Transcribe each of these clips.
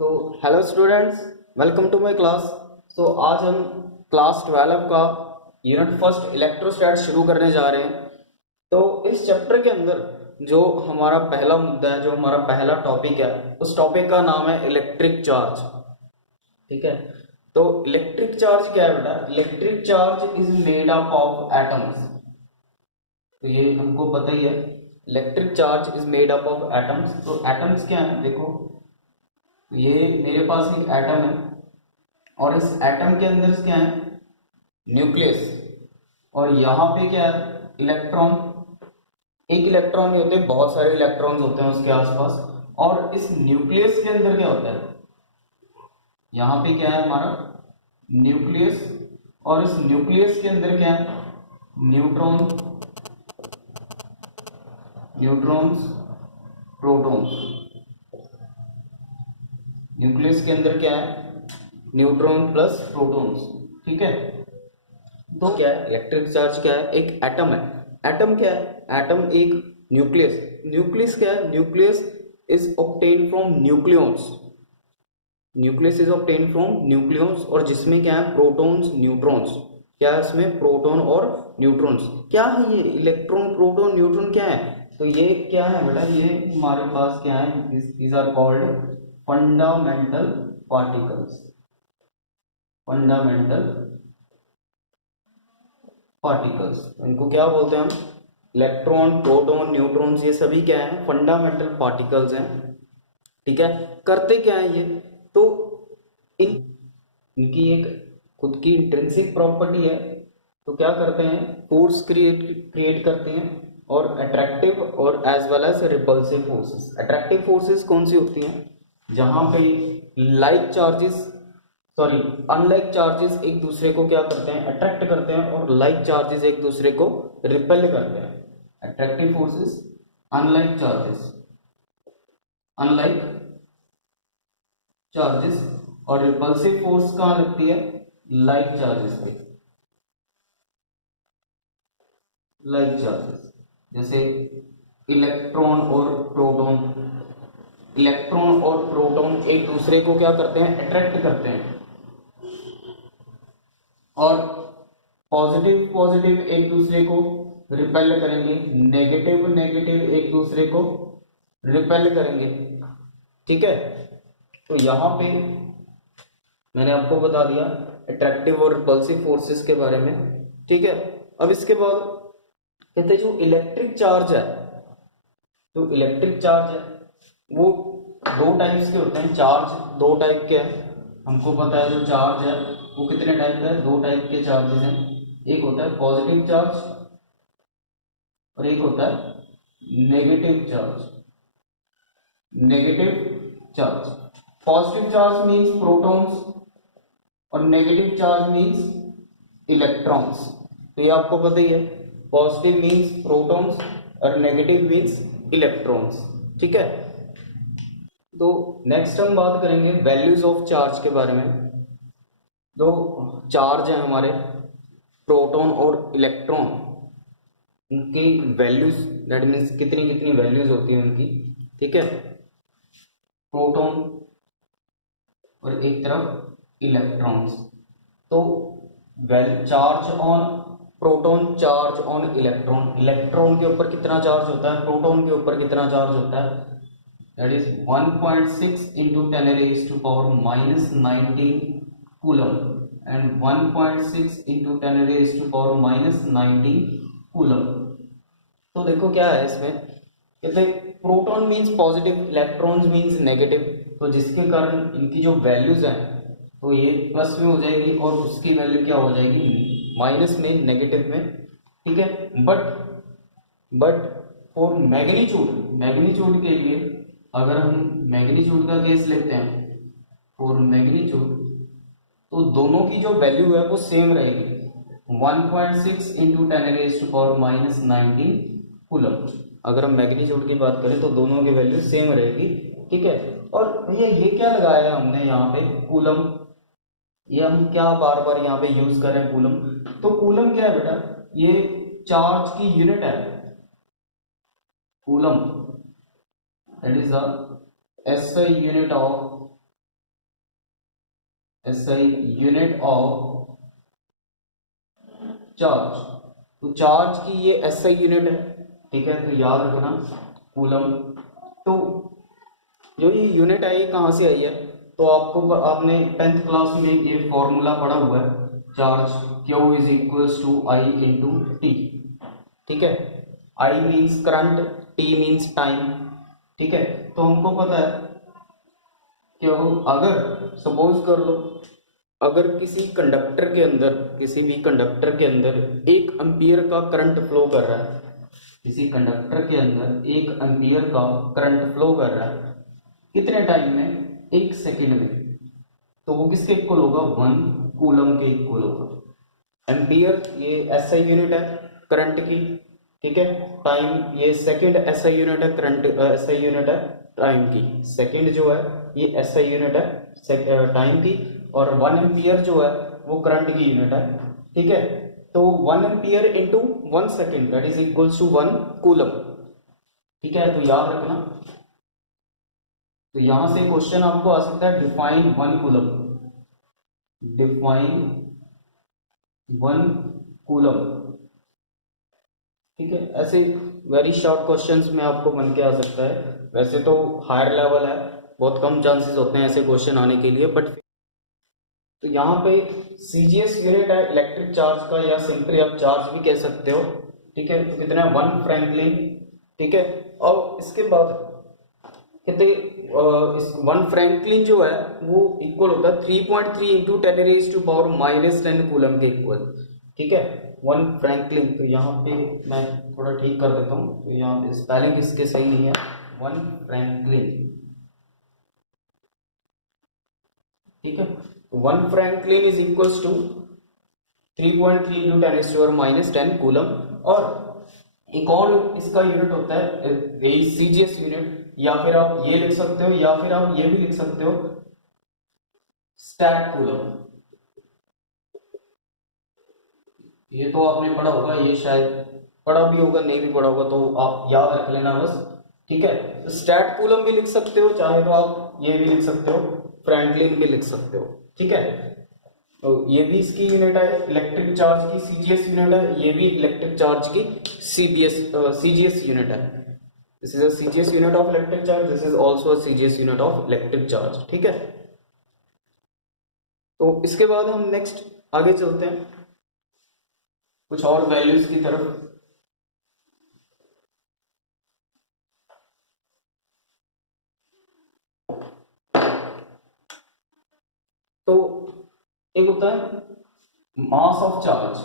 तो hello students, welcome to my class. आज हम क्लास 12 का यूनिट फर्स्ट इलेक्ट्रोस्टैट शुरू करने जा रहे हैं। तो इस चैप्टर के अंदर जो हमारा पहला मुद्दा है, जो हमारा पहला टॉपिक है, उस टॉपिक का नाम है इलेक्ट्रिक चार्ज। ठीक है। तो इलेक्ट्रिक चार्ज क्या है बेटा? Electric charge is made up of atoms. तो ये हमको पता ही है, electric charge is made up of atoms. तो एटम्स क्या है? देखो, ये मेरे पास एक एटम है और इस एटम के अंदर क्या है? न्यूक्लियस। और यहाँ पे क्या है? इलेक्ट्रॉन। एक इलेक्ट्रॉन नहीं होते, बहुत सारे इलेक्ट्रॉन्स होते हैं उसके आसपास। और इस न्यूक्लियस के अंदर क्या होता है? यहाँ पे क्या है हमारा? न्यूक्लियस। और इस न्यूक्लियस के अंदर क्या है? Neutron, neutrons, protons. न्यूक्लियस के अंदर क्या है? Neutron plus protons. ठीक है। तो क्या है इलेक्ट्रिक चार्ज? क्या है? एक एटम है। एटम क्या है? एटम एक न्यूक्लियस। न्यूक्लियस क्या है? Nucleus is obtain from nucleons. Nucleus is obtain from nucleons, और जिसमें क्या है? Protons, neutrons. क्या है इसमें? प्रोटॉन और न्यूट्रॉन्स। क्या है ये इलेक्ट्रॉन, प्रोटॉन, न्यूट्रॉन क्या है? तो ये क्या है बेटा? ये हमारे पास क्या है? These are called fundamental particles. Fundamental particles, इनको क्या बोलते हैं हम? इलेक्ट्रॉन, प्रोटॉन, न्यूट्रॉन्स, ये सभी क्या है? फंडामेंटल पार्टिकल्स हैं। ठीक है। करते क्या है ये? तो इन इनकी एक खुद की इंट्रिंसिक प्रॉपर्टी है। तो क्या करते हैं? फोर्स क्रिएट क्रिएट करते हैं, और अट्रैक्टिव और as well as repulsive forces. Attractive forces कौन सी होती हैं? जहां पे like charges, sorry, unlike charges एक दूसरे को क्या करते हैं? अट्रैक्ट करते हैं, और लाइक चार्जेस एक दूसरे को रिपेल करते हैं। Attractive forces, unlike charges, unlike charges. और रिपल्सिव फोर्स कहाँ लगती है? लाइक चार्जेस पे। लाइक चार्जेस जैसे इलेक्ट्रॉन और प्रोटॉन। इलेक्ट्रॉन और प्रोटॉन एक दूसरे को क्या करते हैं? अट्रैक्ट करते हैं। और पॉजिटिव पॉजिटिव एक दूसरे को रिपेल करेंगे, नेगेटिव नेगेटिव एक दूसरे को रिपेल करेंगे। ठीक है। तो यहां पे मैंने आपको बता दिया अट्रैक्टिव और रिपल्सिव फोर्सेस के बारे में। ठीक है। अब इसके बाद कहते हैं जो इलेक्ट्रिक चार्ज है, जो इलेक्ट्रिक चार्ज है वो दो टाइप्स के होते हैं। चार्ज दो टाइप के हैं, हमको पता है। जो चार्ज है वो कितने टाइप का है? दो टाइप के चार्जेस हैं। एक होता है पॉजिटिव चार्ज, और एक होता है negative charge. Negative charge, positive charge means protons, और नेगेटिव चार्ज मीन्स इलेक्ट्रॉन्स। तो ये आपको पता ही है, पॉजिटिव मीन्स प्रोटॉन्स और नेगेटिव मीन्स इलेक्ट्रॉन्स। ठीक है। तो नेक्स्ट हम बात करेंगे वैल्यूज ऑफ चार्ज के बारे में। जो चार्ज है हमारे, प्रोटॉन और इलेक्ट्रॉन, उनकी वैल्यूज, दैट मीन्स कितनी कितनी वैल्यूज होती है उनकी। ठीक है। प्रोटॉन और एक तरफ इलेक्ट्रॉन्स। तो well charge on proton, charge on electron. Electron के ऊपर कितना चार्ज होता है? प्रोटॉन के ऊपर कितना चार्ज होता है? That is 1.6 into 10 raised to power minus 19 coulomb and 1.6 into 10 raised to power minus 19 coulomb। तो देखो क्या है इसमें, कहते proton means positive, electrons means negative. तो जिसके कारण इनकी जो वैल्यूज हैं, तो ये प्लस में हो जाएगी और उसकी वैल्यू क्या हो जाएगी? माइनस में, नेगेटिव में। ठीक है। बट फॉर मैग्नीट्यूड, मैग्नीट्यूड के लिए अगर हम मैग्नीट्यूड का केस लेते हैं, फॉर मैग्नीट्यूड, तो दोनों की जो वैल्यू है वो सेम रहेगी। 1.6 into 10 raise to power minus 19 coulomb. अगर हम मैग्नीट्यूड की बात करें तो दोनों की वैल्यू सेम रहेगी। ठीक है। और भैया ये क्या लगाया है हमने यहाँ पे? कूलम। ये हम क्या बार बार यहाँ पे यूज कर रहे हैं? कूलम। तो कूलम क्या है बेटा? ये चार्ज की यूनिट है। Coulomb, that is the SI unit of SI unit of charge. तो चार्ज की ये SI यूनिट है, ठीक है, तो याद रखना कूलम। तो जो ये यूनिट है ये कहाँ से आई है, तो आपने 10th क्लास में ये फॉर्मूला पढ़ा हुआ है, charge Q is equals to I into T, ठीक है। I means current, T means time, ठीक है। तो हमको पता है कि अगर सपोज कर लो, अगर किसी कंडक्टर के अंदर, किसी भी कंडक्टर के अंदर 1 एम्पियर का करंट फ्लो कर रहा है, किसी कंडक्टर के अंदर 1 एम्पियर का करंट फ्लो कर रहा है, कितने टाइम में, 1 सेकेंड में, तो वो किसके इक्वल होगा, 1 कूलम के इक्वल होगा। एम्पियर ये SI यूनिट है करंट की, ठीक है। टाइम ये सेकेंड SI यूनिट है, करंट SI यूनिट है टाइम की। सेकेंड जो है ये SI यूनिट है टाइम की, और 1 एम्पियर जो है वो करंट की यूनिट है, ठीक है। तो 1 ampere into 1 second that is equals to 1 coulomb, ठीक है। तो याद रखना, तो यहां से क्वेश्चन आपको आ सकता है डिफाइन 1 कूलम, डिफाइन 1 कूलम, ठीक है। ऐसे वेरी शॉर्ट क्वेश्चंस में आपको बन के आ सकता है। वैसे तो हायर लेवल है, बहुत कम चांसेस होते हैं ऐसे क्वेश्चन आने के लिए, बट तो यहाँ पे CGS यूनिट है इलेक्ट्रिक चार्ज का, या सिंपली आप चार्ज भी कह सकते हो, ठीक है। तो कितना है 1 फ्रैंकलिन, ठीक है। और इसके बाद कहते इस 1 फ्रैंकलिन जो है वो इक्वल होता है 3.3 इंटू 10⁻⁻⁻10 कूलम के इक्वल, ठीक है। 1 फ्रैंकलिन, तो यहाँ पे मैं थोड़ा ठीक कर देता हूँ, तो यहाँ पे स्पेलिंग इसके सही नहीं है, 1 फ्रैंकलिन, ठीक है। 1 Franklin is equals to 3.3 into 10⁻⁻10 coulomb. और एक और इसका यूनिट होता है CGS यूनिट, या फिर आप ये लिख सकते हो, या फिर आप ये भी लिख सकते हो स्टैट कूलम। ये तो आपने पढ़ा होगा, ये शायद पढ़ा भी होगा, नहीं भी पढ़ा होगा तो आप याद रख लेना बस, ठीक है। तो स्टैट कूलम भी लिख सकते हो, चाहे तो आप ये भी लिख सकते हो, फ्रैंकलिन भी लिख सकते हो, ठीक है। तो ये भी इसकी यूनिट है इलेक्ट्रिक चार्ज की, CGS यूनिट है, ये भी इलेक्ट्रिक चार्ज की CGS यूनिट है। This is a CGS unit of electric charge, this is also a CGS unit of electric charge, ठीक है। तो इसके बाद हम नेक्स्ट आगे चलते हैं कुछ और वैल्यूज की तरफ। तो एक होता है मास ऑफ चार्ज,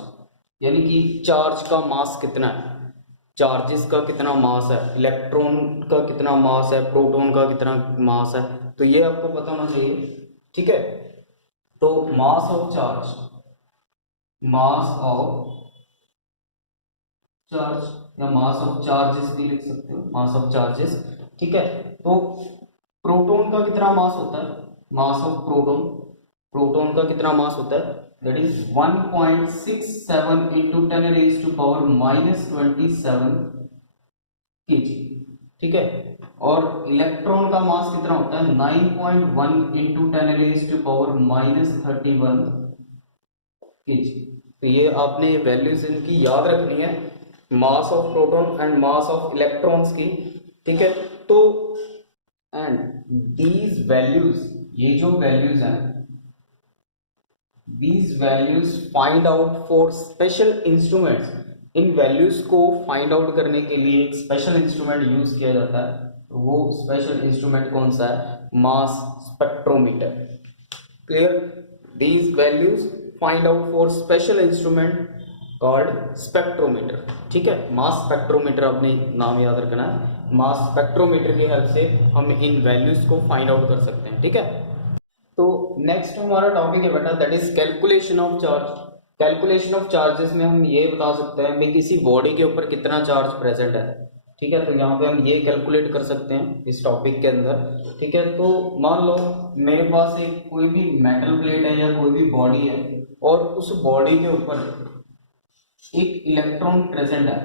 यानी कि चार्ज का मास कितना है, चार्जेस का कितना मास है, इलेक्ट्रॉन का कितना मास है, प्रोटॉन का कितना मास है, तो ये आपको पता होना चाहिए, ठीक है। तो mass of charge, mass of charge या मास ऑफ चार्जेस भी लिख सकते हो, मास ऑफ चार्जेस, ठीक है। तो प्रोटॉन का कितना मास होता है, मास ऑफ प्रोटॉन, प्रोटॉन का कितना मास होता है, दैट इज 1.67 इंटू 10⁻⁻27 kg, ठीक है। और इलेक्ट्रॉन का मास कितना होता है, 9.1 इंटू 10⁻31 kg। तो ये आपने वैल्यूज इनकी याद रखनी है, mass of proton and mass of electrons की, ठीक है। तो एंड दीज वैल्यूज, ये जो वैल्यूज हैं, these values find out for special instruments, in values को फाइंड आउट करने के लिए एक स्पेशल इंस्ट्रूमेंट यूज किया जाता है। तो वो स्पेशल इंस्ट्रूमेंट कौन सा है, मास spectrometer, clear. These values find out for special instrument called spectrometer, ठीक है। मास स्पेक्ट्रोमीटर अपने नाम याद रखना है, मास स्पेक्ट्रोमीटर की हेल्प से हम इन वैल्यूज को फाइंड आउट कर सकते हैं, ठीक है। तो नेक्स्ट हमारा टॉपिक है बेटा, that is calculation of charge. Calculation of charges में हम ये बता सकते हैं भाई किसी बॉडी के ऊपर कितना चार्ज प्रेजेंट है, ठीक है। तो यहाँ पे हम ये कैलकुलेट कर सकते हैं इस टॉपिक के अंदर, ठीक है। तो मान लो मेरे पास एक कोई भी मेटल प्लेट है या कोई भी बॉडी है, और उस बॉडी के ऊपर एक इलेक्ट्रॉन प्रेजेंट है,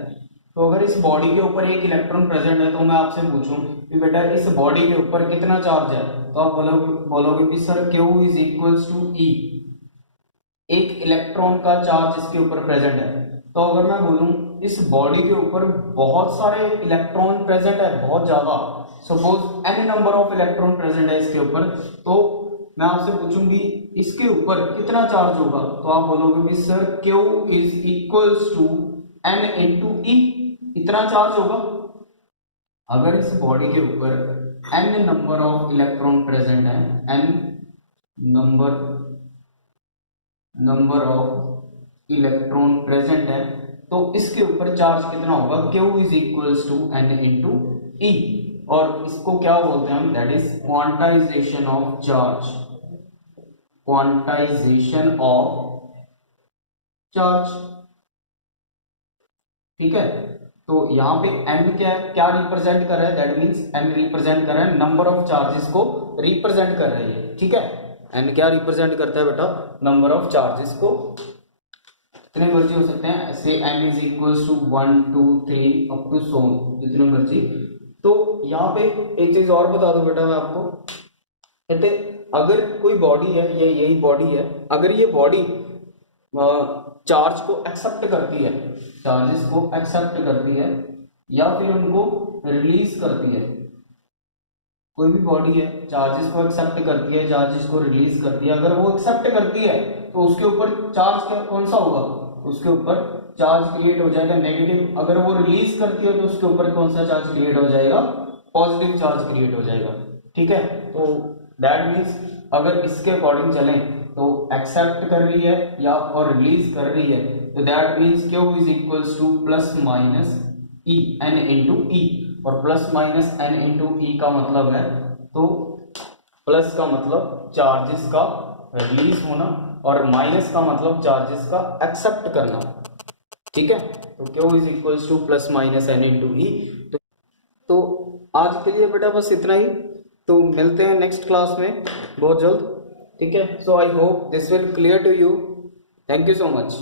तो अगर इस बॉडी के ऊपर एक इलेक्ट्रॉन प्रेजेंट है तो मैं आपसे पूछूं कि बेटा इस बॉडी के ऊपर कितना चार्ज है, तो आप बोलोगे कि sir Q is equals to E, एक इलेक्ट्रॉन का चार्ज इसके ऊपर प्रेजेंट है। तो अगर मैं बोलूं इस बॉडी के ऊपर बहुत सारे इलेक्ट्रॉन प्रेजेंट है, बहुत ज्यादा, suppose n number of electron present है इसके ऊपर, तो मैं आपसे पूछूंगी इसके ऊपर कितना चार्ज होगा, तो आप बोलोगे कि sir Q is equals to n into E, इतना चार्ज होगा। अगर इस बॉडी के ऊपर n number of electron present है, n number of electron present है, तो इसके ऊपर चार्ज कितना होगा, Q is equals to n into E, और इसको क्या बोलते हैं हम, that is quantization of charge, quantization of charge. ठीक है, तो यहाँ पे n क्या रिप्रेजेंट कर रहा है, दैट मीन्स n रिप्रेजेंट कर रहा है नंबर ऑफ चार्जेस को रिप्रेजेंट कर रही है। ठीक है, n क्या रिप्रेजेंट करता है बेटा, नंबर ऑफ चार्जेस को, कितने मर्जी हो सकते हैं, से n is equals to 1 2 3 up to so जितने मर्जी। तो यहाँ पे एक चीज और बता दो बेटा मैं आपको, कहते अगर कोई बॉडी है, ये यही बॉडी है, अगर ये बॉडी चार्ज को एक्सेप्ट करती है, चार्जेस को एक्सेप्ट करती है या फिर उनको रिलीज करती है, कोई भी बॉडी है चार्जेस को एक्सेप्ट करती है, चार्जेस को रिलीज करती है, अगर वो एक्सेप्ट करती है तो उसके ऊपर चार्ज क्या कौन सा होगा, उसके ऊपर चार्ज क्रिएट हो जाएगा नेगेटिव। अगर वो रिलीज करती है तो उसके ऊपर कौन सा चार्ज क्रिएट हो जाएगा, पॉजिटिव चार्ज क्रिएट हो जाएगा। ठीक है, तो दैट मीन्स अगर इसके अकॉर्डिंग चलें तो एक्सेप्ट कर रही है या और रिलीज कर रही है, तो that means Q is equals two plus minus E n into E, और plus minus n into E का मतलब है, तो प्लस का मतलब चार्जेस का रिलीज होना और माइनस का मतलब चार्जेस का एक्सेप्ट करना। ठीक है, तो Q is equals two plus minus n into E। तो आज के लिए बेटा बस इतना ही, तो मिलते हैं नेक्स्ट क्लास में बहुत जल्द। ठीक है, so I hope this will clear to you. Thank you so much.